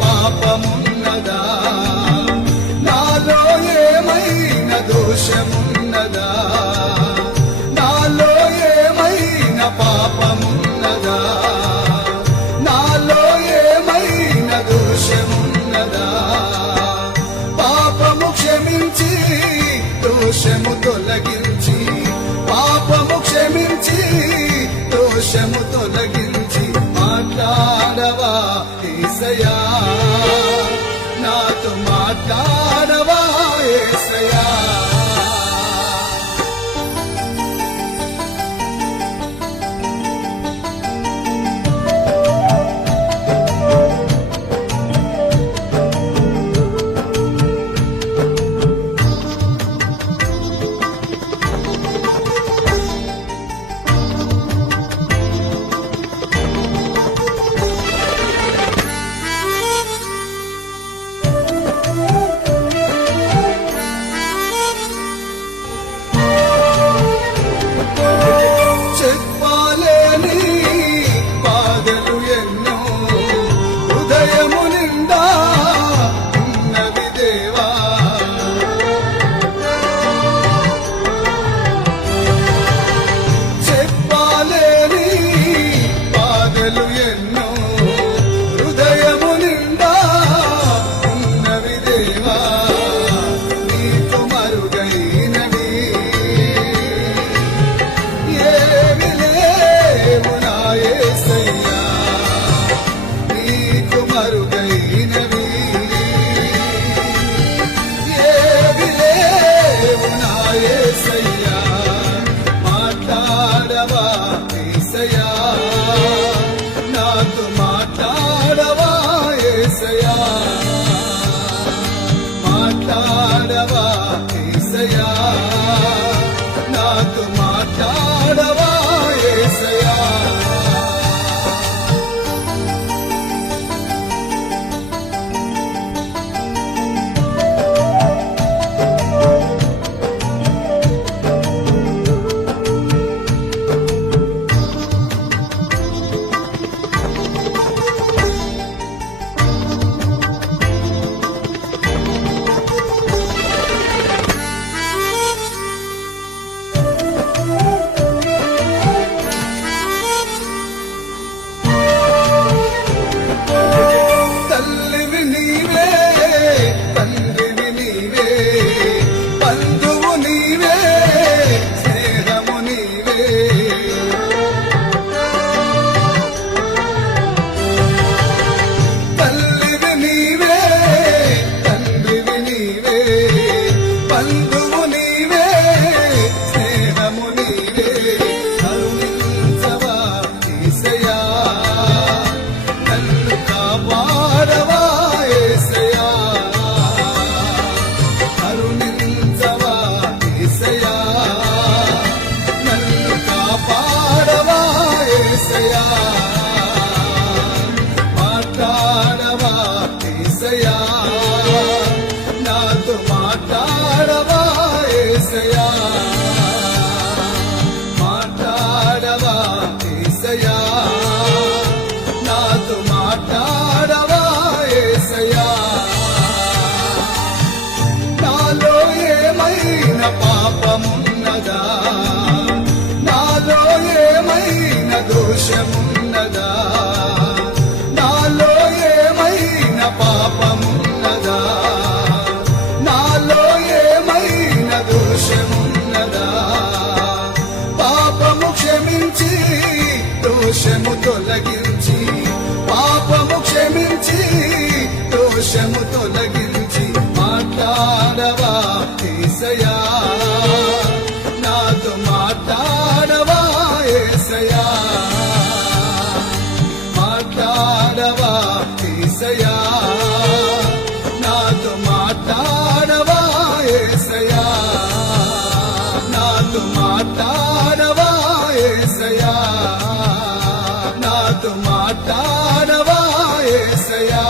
పాపమున్నదా? నాలో ఏమైన దోషమున్నదా Another మాట్లాడవా ఏసయా మాట్లాడవా ఏసయా నాతో మాట్లాడవా ఏసయా నాలో ఏమైన పాపమున్నదా? నాలో ఏమైన దోషమున్నదా? నాతో మాట్లాడవా ఏసయా మాట్లాడవా ఏసయా నాతో మాట్లాడవా ఏసయా నాతో మాట్లాడవా ఏసయా నాతో మాట్లాడవా ఏసయా